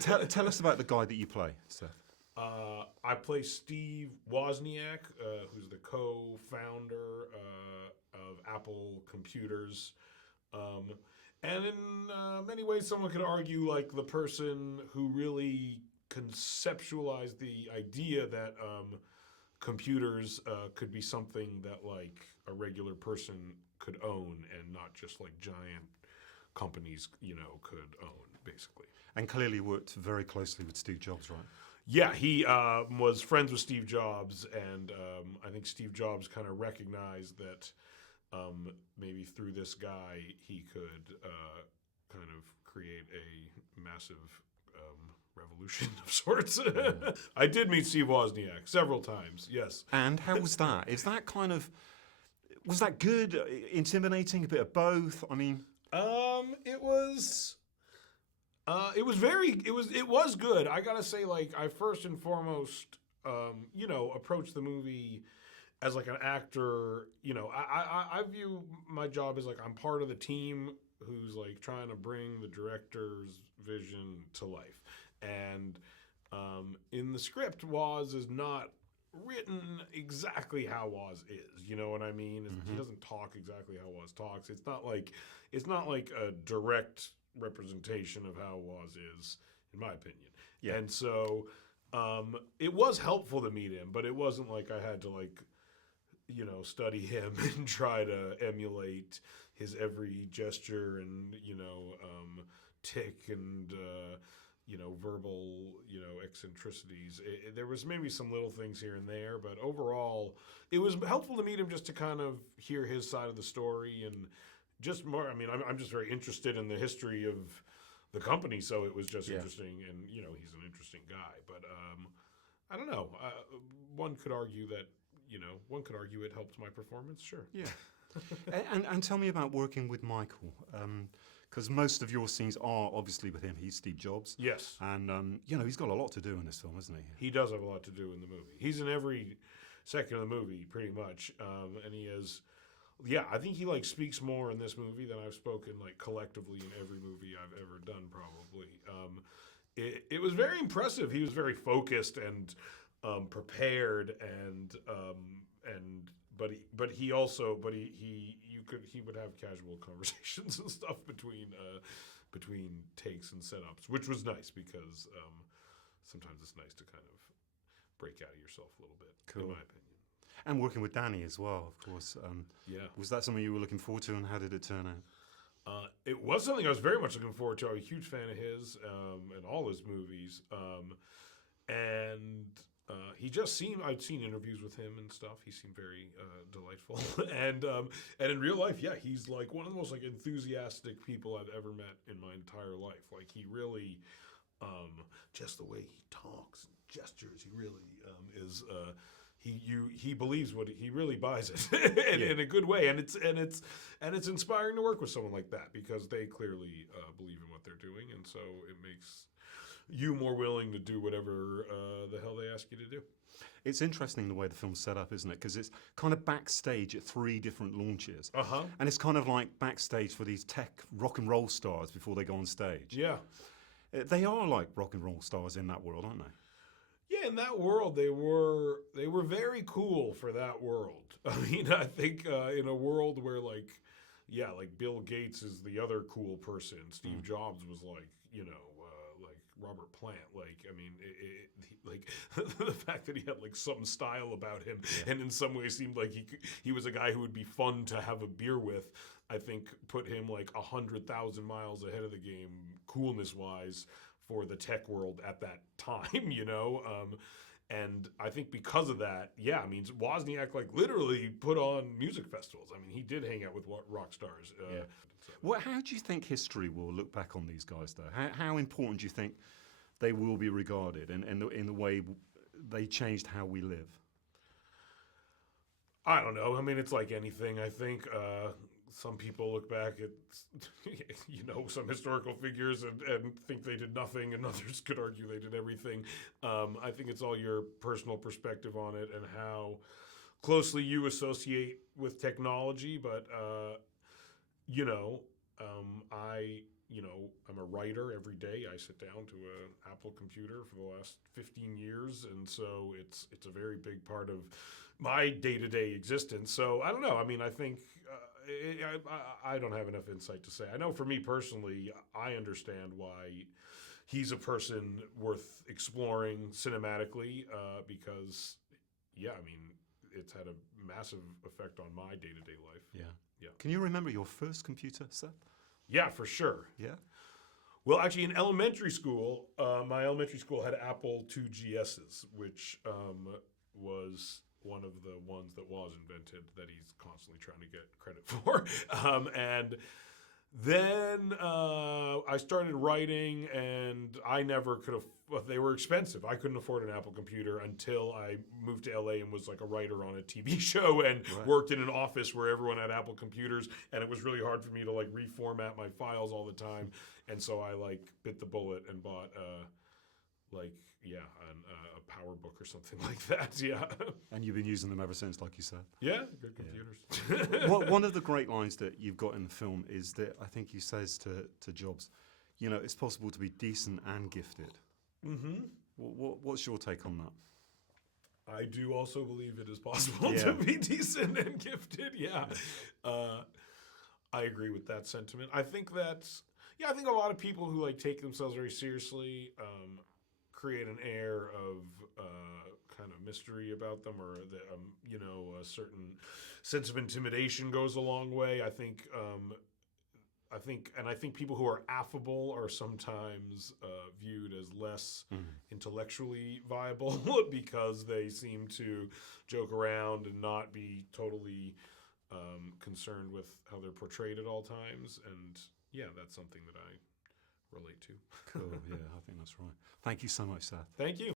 Tell us about the guy that you play, Seth. I play Steve Wozniak, who's the co-founder of Apple Computers. And in many ways, someone could argue like the person who really conceptualized the idea that computers could be something that like a regular person could own and not just like giant companies, could own, basically. And clearly worked very closely with Steve Jobs, right? Yeah, he was friends with Steve Jobs, and I think Steve Jobs kind of recognized that maybe through this guy he could kind of create a massive revolution of sorts. I did meet Steve Wozniak several times, yes. And how was that? Was that good, intimidating, a bit of both? I mean... It was good. I gotta say, like, I first and foremost, approached the movie as like an actor. I view my job as like I'm part of the team who's like trying to bring the director's vision to life. And in the script, Woz is not written exactly how Woz is. You know what I mean? He doesn't talk exactly how Woz talks. It's not like a direct representation of how Woz is, in my opinion. Yeah. And so it was helpful to meet him, but it wasn't like I had to like, study him and try to emulate his every gesture and, tick and, verbal, eccentricities. There was maybe some little things here and there, but overall, it was helpful to meet him just to kind of hear his side of the story and just more. I mean, I'm just very interested in the history of the company, so it was just interesting. And he's an interesting guy. But I don't know. One could argue that it helped my performance. Sure. Yeah. and tell me about working with Michael, because most of your scenes are obviously with him. He's Steve Jobs. Yes. And he's got a lot to do in this film, hasn't he? He does have a lot to do in the movie. He's in every second of the movie, pretty much, and he is. Yeah, I think he like speaks more in this movie than I've spoken like collectively in every movie I've ever done. Probably, it was very impressive. He was very focused and prepared, but he would have casual conversations and stuff between takes and setups, which was nice because sometimes it's nice to kind of break out of yourself a little bit. Cool. In my opinion. And working with Danny as well, of course. Yeah. Was that something you were looking forward to, and how did it turn out? It was something I was very much looking forward to. I'm a huge fan of his and all his movies. He just seemed, I'd seen interviews with him and stuff. He seemed very delightful. and in real life, yeah, he's like one of the most like enthusiastic people I've ever met in my entire life. Like he really, just the way he talks and gestures, he really is. He believes what he really buys it in a good way, and it's inspiring to work with someone like that because they clearly believe in what they're doing, and so it makes you more willing to do whatever the hell they ask you to do. It's interesting the way the film's set up, isn't it? Because it's kind of backstage at 3 different launches, and it's kind of like backstage for these tech rock and roll stars before they go on stage. Yeah, they are like rock and roll stars in that world, aren't they? Yeah, in that world, they were very cool for that world. I mean, I think in a world where like Bill Gates is the other cool person, Steve Jobs was like like Robert Plant. Like, I mean, like the fact that he had like some style about him, and in some ways seemed like he was a guy who would be fun to have a beer with. I think put him like 100,000 miles ahead of the game, coolness wise, for the tech world at that time, and I think because of that, I mean, Wozniak like literally put on music festivals. I mean, he did hang out with rock stars. Well, how do you think history will look back on these guys, though? How important do you think they will be regarded in the way they changed how we live? I don't know. I mean, it's like anything. I think some people look back at, some historical figures and think they did nothing, and others could argue they did everything. I think it's all your personal perspective on it and how closely you associate with technology. But, I'm a writer every day. I sit down to an Apple computer for the last 15 years, and so it's a very big part of my day-to-day existence. So I don't know. I mean, I think I don't have enough insight to say. I know for me personally, I understand why he's a person worth exploring cinematically because, yeah, I mean, it's had a massive effect on my day-to-day life. Yeah. Yeah. Can you remember your first computer, Seth? Yeah, for sure. Yeah. Well, actually, in elementary school, my elementary school had Apple IIGSs, which was one of the ones that was invented that he's constantly trying to get credit for. And then I started writing, and I never could have. Well, they were expensive. I couldn't afford an Apple computer until I moved to LA and was like a writer on a TV show and worked in an office where everyone had Apple computers, and it was really hard for me to like reformat my files all the time. And so I like bit the bullet and bought a power book or something like that. Yeah. And you've been using them ever since, like you said. Yeah, good computers. One of the great lines that you've got in the film is that I think he says to Jobs, it's possible to be decent and gifted. Mm-hmm. What's your take on that? I do also believe it is possible to be decent and gifted. Yeah. I agree with that sentiment. I think I think a lot of people who like take themselves very seriously create an air of kind of mystery about them, or a certain sense of intimidation goes a long way. I think people who are affable are sometimes viewed as less intellectually viable because they seem to joke around and not be totally concerned with how they're portrayed at all times. And yeah, that's something that I relate to. Cool. Yeah, I think that's right. Thank you so much, Seth. Thank you.